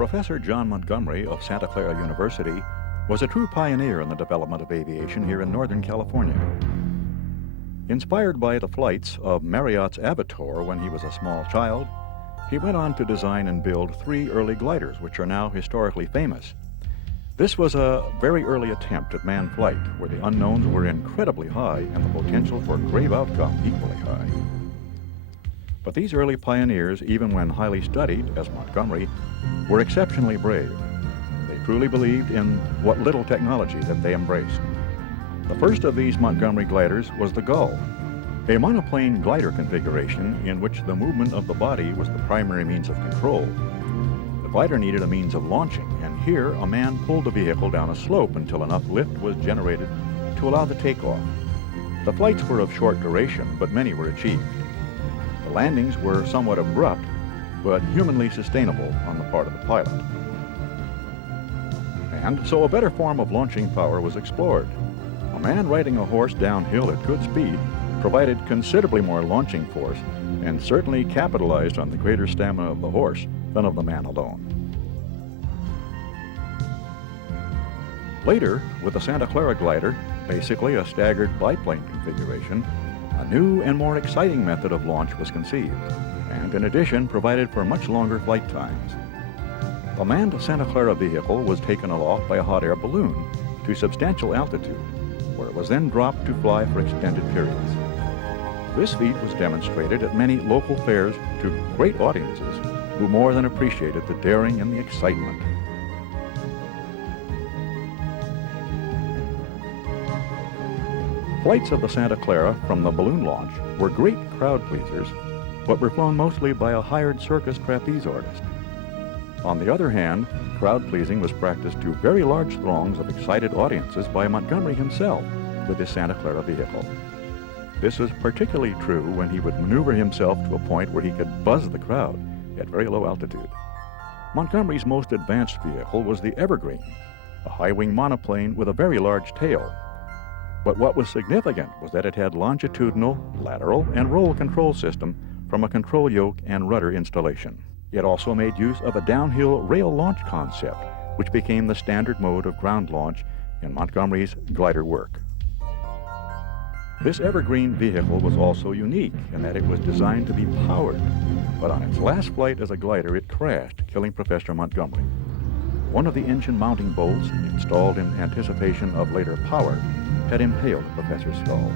Professor John Montgomery of Santa Clara University was a true pioneer in the development of aviation here in Northern California. Inspired by the flights of Marriott's Aviator when he was a small child, he went on to design and build 3 early gliders, which are now historically famous. This was a very early attempt at manned flight, where the unknowns were incredibly high and the potential for grave outcome equally high. But these early pioneers, even when highly studied, as Montgomery, were exceptionally brave. They truly believed in what little technology that they embraced. The first of these Montgomery gliders was the Gull, a monoplane glider configuration in which the movement of the body was the primary means of control. The glider needed a means of launching, and here a man pulled the vehicle down a slope until enough lift was generated to allow the takeoff. The flights were of short duration, but many were achieved. The landings were somewhat abrupt, but humanly sustainable on the part of the pilot. And so a better form of launching power was explored. A man riding a horse downhill at good speed provided considerably more launching force and certainly capitalized on the greater stamina of the horse than of the man alone. Later, with the Santa Clara glider, basically a staggered biplane configuration, a new and more exciting method of launch was conceived, and in addition provided for much longer flight times. The manned Santa Clara vehicle was taken aloft by a hot air balloon to substantial altitude, where it was then dropped to fly for extended periods. This feat was demonstrated at many local fairs to great audiences who more than appreciated the daring and the excitement. Flights of the Santa Clara from the balloon launch were great crowd pleasers, but were flown mostly by a hired circus trapeze artist. On the other hand, crowd pleasing was practiced to very large throngs of excited audiences by Montgomery himself with his Santa Clara vehicle. This was particularly true when he would maneuver himself to a point where he could buzz the crowd at very low altitude. Montgomery's most advanced vehicle was the Evergreen, a high-wing monoplane with a very large tail. But what was significant was that it had longitudinal, lateral, and roll control system from a control yoke and rudder installation. It also made use of a downhill rail launch concept, which became the standard mode of ground launch in Montgomery's glider work. This Evergreen vehicle was also unique in that it was designed to be powered, but on its last flight as a glider it crashed, killing Professor Montgomery. One of the engine mounting bolts, installed in anticipation of later power, had impaled the professor's skull.